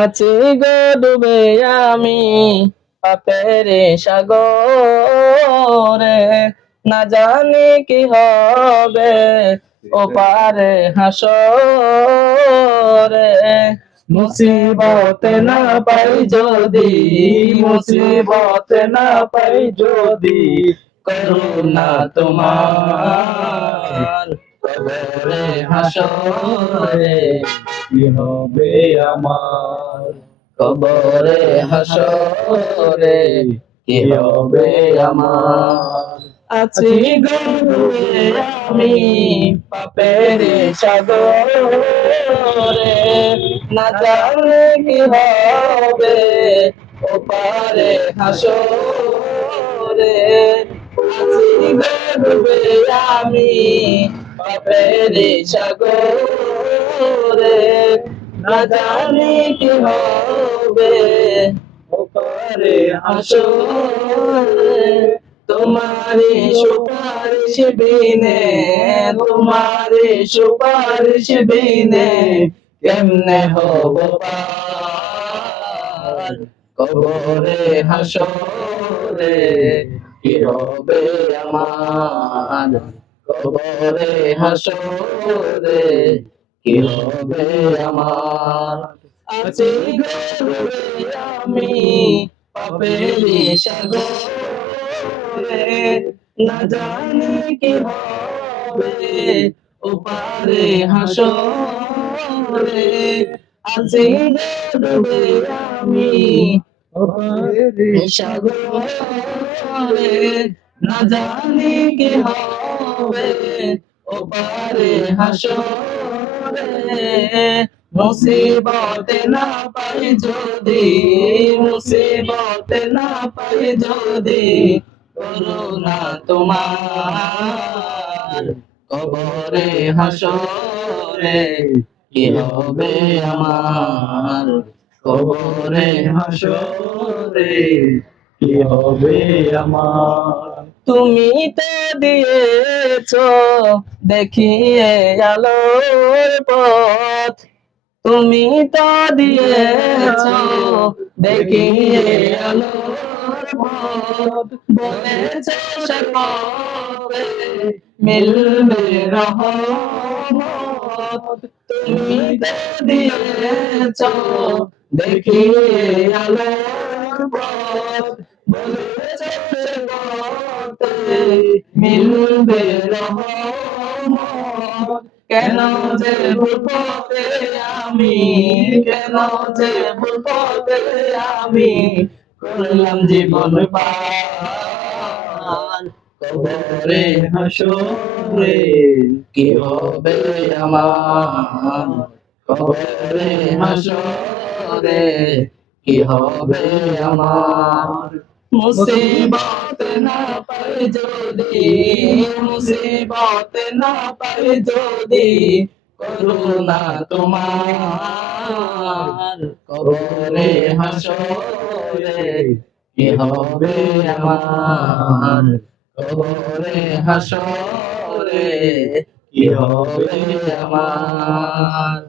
আছি গো ডুবে আমি পাপের সাগরে, না জানি কি হবে ওপারে হাসরে। মুসিবতে না পাই যদি, মুসিবতে না পাই যদি, করুণা তোমার কবরে হাসরে কি হবে আমার, কবরে হাসরে কি হবে আমার। আছি গো ডুবে আমি পাপের সাগরে, না জানি কি হবে ওপারে হাসরে। আছি গো ডুবে আমি পাপের সাগরে, না জানি কি হবে ওপারে হাসরে। তোমারে সুপারিশ বিনে, তোমারে সুপারিশ বিনে কেমনে হব পার, কবরে হাসরে কি হবে আমার, কবরে হাসরে কি হবে আমার। আছি গো ডুবে আমি পাপের সাগরে, না জানি কি হবে ওপারে হাসরে। আছি গো ডুবে আমি পাপের সাগরে, না জানি কি হবে ওপারে হাসরে। মুসিবতে না পাই যদি, মুসিবতে না পাই যদি, করুণা তোমার কবরে হাসরে কি হবে আমার, কবরে হাসরে কি হবে আমার। তুমি তো দিয়েছো দেখিয়ে আলোর পথ, তুমি তো দিয়েছো দেখিয়ে আলোর পথ, বলেছো সে পথে মিলবে রহমত। তুমি তো দিয়েছো দেখিয়ে আলোর পথ, বলেছো সে পথে মিলবে রহমত। কেন যে ভুল পথে আমি, কেন যে ভুল পথে আমি করলাম জীবন পার, কবরে হাসরে কি হবে আমার, কবরে হাসরে কি হবে আমার। মুসিবত না পাই যদি, মুসিবত না পাই যদি, করুণা তোমার কবরে হাসরে কি হবে আমার, কবরে হাসরে কি হবে আমার।